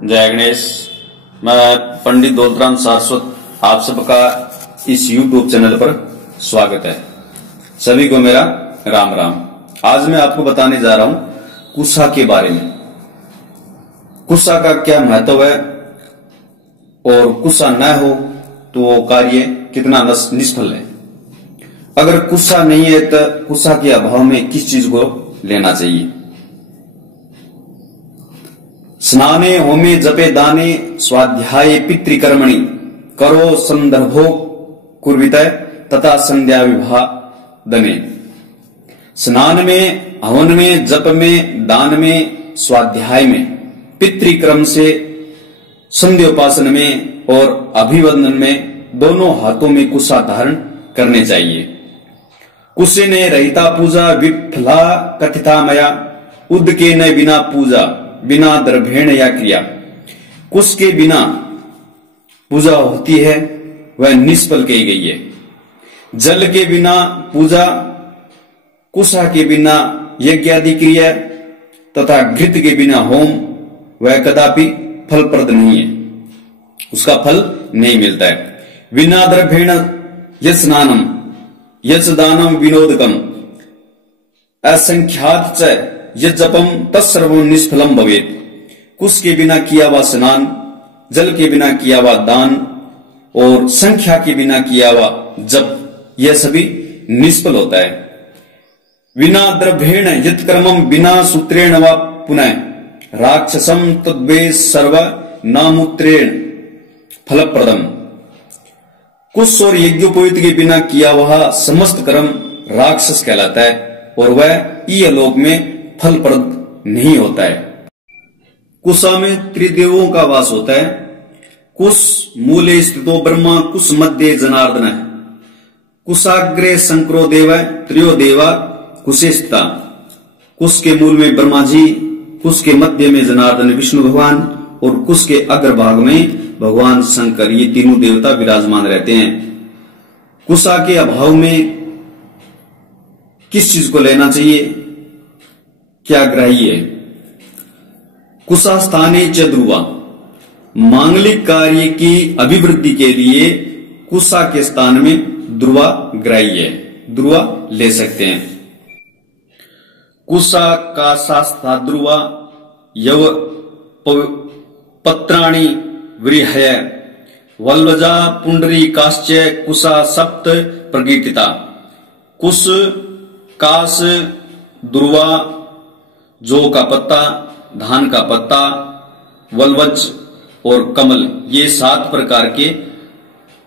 जय गणेश। मैं पंडित दौलतराम सारस्वत, आप सबका इस YouTube चैनल पर स्वागत है। सभी को मेरा राम राम। आज मैं आपको बताने जा रहा हूं कुसा के बारे में। कुसा का क्या महत्व है और कुसा न हो तो वो कार्य कितना निष्फल है। अगर कुसा नहीं है तो कुसा के अभाव में किस चीज को लेना चाहिए। स्नाने होमे जपे दाने स्वाध्याय पितृकर्मणि करो संदर्भो कुर्वितः तथा संध्या विवाह दने। स्नान में, हवन में, जप में, दान में, स्वाध्याय में, पितृक्रम से, संध्योपासन में और अभिवंदन में दोनों हाथों में कुसा धारण करने चाहिए। कुसे ने रहिता पूजा विफला कथिता मया उदके न बिना पूजा बिना द्रभेण या क्रिया। कुश के बिना पूजा होती है वह निष्फल कही गई है। जल के बिना पूजा, कुशा के बिना यज्ञ आदि क्रिया तथा घृत के बिना होम वह कदापि फलप्रद नहीं है, उसका फल नहीं मिलता है। बिना द्रभेण यस्नानम यजदानम विनोदकम असंख्यात च यजपम तत्सर्वं निष्फलम भवेत। कुश के बिना किया हुआ स्नान, जल के बिना किया हुआ दान और संख्या के बिना किया हुआ जप, यह सभी निष्फल होता है। बिना द्रभेण यत्कर्मम बिना सूत्रेण व पुनः राक्षसम तद्वे सर्व नामूत्रेण फलप्रदम। कुश और यज्ञोपवीत के बिना किया हुआ समस्त कर्म राक्षस कहलाता है और वह इहलोक में फलप्रद नहीं होता है। कुशा में त्रिदेवों का वास होता है। कुश मूले स्थितो ब्रह्मा कुश मध्य जनार्दन है। कुशाग्रे शंकरो देव त्रियो देवा कुशे स्थिता। कुश के मूल में ब्रह्मा जी, कुश के मध्य में जनार्दन विष्णु भगवान और कुश के अग्रभाग में भगवान शंकर, ये तीनों देवता विराजमान रहते हैं। कुशा के अभाव में किस चीज को लेना चाहिए, क्या ग्राह्य है। कुशा स्थाने च ध्रुवा, मांगलिक कार्य की अभिवृद्धि के लिए कुशा के स्थान में ध्रुवा ग्राह्य है, ध्रुवा ले सकते हैं। कुशा का शास्त्रा ध्रुवा यव पत्राणि व्रीहय वल्लजा पुंडरी काश्च कुशा सप्त प्रकीर्तिता। कुश, काश, ध्रुवा, जौ का पत्ता, धान का पत्ता, वल्वज और कमल, ये 7 प्रकार के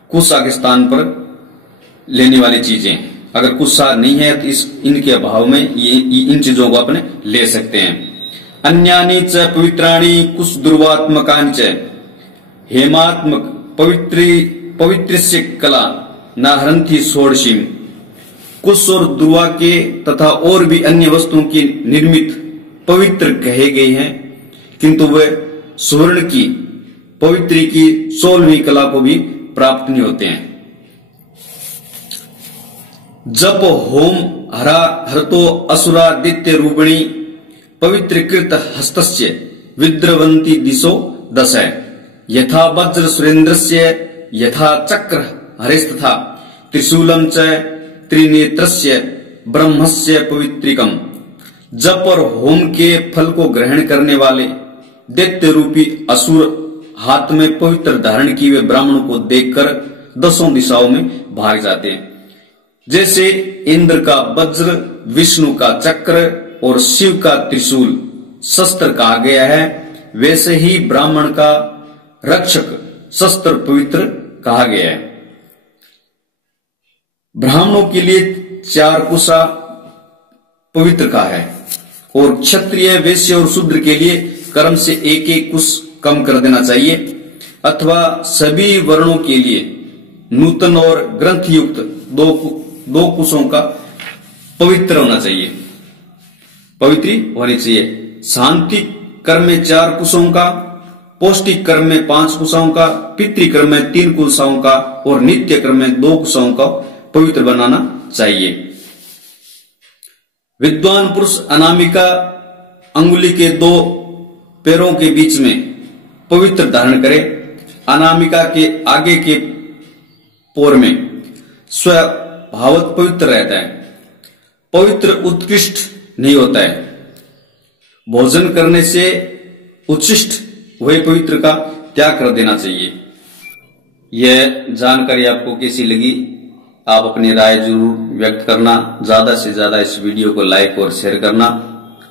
कुशा के स्थान पर लेने वाली चीजें। अगर कुशा नहीं है तो इनके अभाव में ये इन चीजों को अपने ले सकते हैं। अन्यानि च पवित्राणि कुश ध्रुवात्मकानि च हेमात्मक पवित्रस्य कला न हरन्ति षोडशीम। कुश और ध्रुवा के तथा और भी अन्य वस्तुओं की निर्मित पवित्र कहे गए हैं, किंतु वे स्वर्ण की पवित्री की 16वीं कला को भी प्राप्त नहीं होते हैं। जप होम हरा हरतो असुरादित्य रूपिणी पवित्रकृत हस्तस्य विद्रवंती दिशो दश। यथा वज्र सुरेंद्रस्य यथा चक्र हरेस्तथा त्रिशूलम च त्रिनेत्रस्य ब्रह्मस्य पवित्रिकम। जप और होम के फल को ग्रहण करने वाले दैत्य रूपी असुर हाथ में पवित्र धारण किए हुए ब्राह्मणों को देखकर 10 दिशाओं में भाग जाते हैं। जैसे इंद्र का वज्र, विष्णु का चक्र और शिव का त्रिशूल शस्त्र कहा गया है, वैसे ही ब्राह्मण का रक्षक शस्त्र पवित्र कहा गया है। ब्राह्मणों के लिए 4 कुशा पवित्र का है और क्षत्रिय, वैश्य और शूद्र के लिए कर्म से एक कुश कम कर देना चाहिए, अथवा सभी वर्णों के लिए नूतन और ग्रंथ युक्त दो कुशों का पवित्र होना चाहिए, पवित्री होनी चाहिए। शांति कर्म में 4 कुशों का, पौष्टिक कर्म में 5 कुशाओं का, पितृकर्म में 3 कुशाओं का और नित्य कर्म में 2 कुशाओं का पवित्र बनाना चाहिए। विद्वान पुरुष अनामिका अंगुली के 2 पैरों के बीच में पवित्र धारण करे। अनामिका के आगे के पोर में स्वभावत पवित्र रहता है, पवित्र उत्कृष्ट नहीं होता है। भोजन करने से उच्छिष्ट हुए पवित्र का त्याग कर देना चाहिए। यह जानकारी आपको कैसी लगी, आप अपनी राय जरूर व्यक्त करना। ज्यादा से ज्यादा इस वीडियो को लाइक और शेयर करना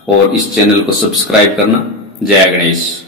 और इस चैनल को सब्सक्राइब करना। जय गणेश।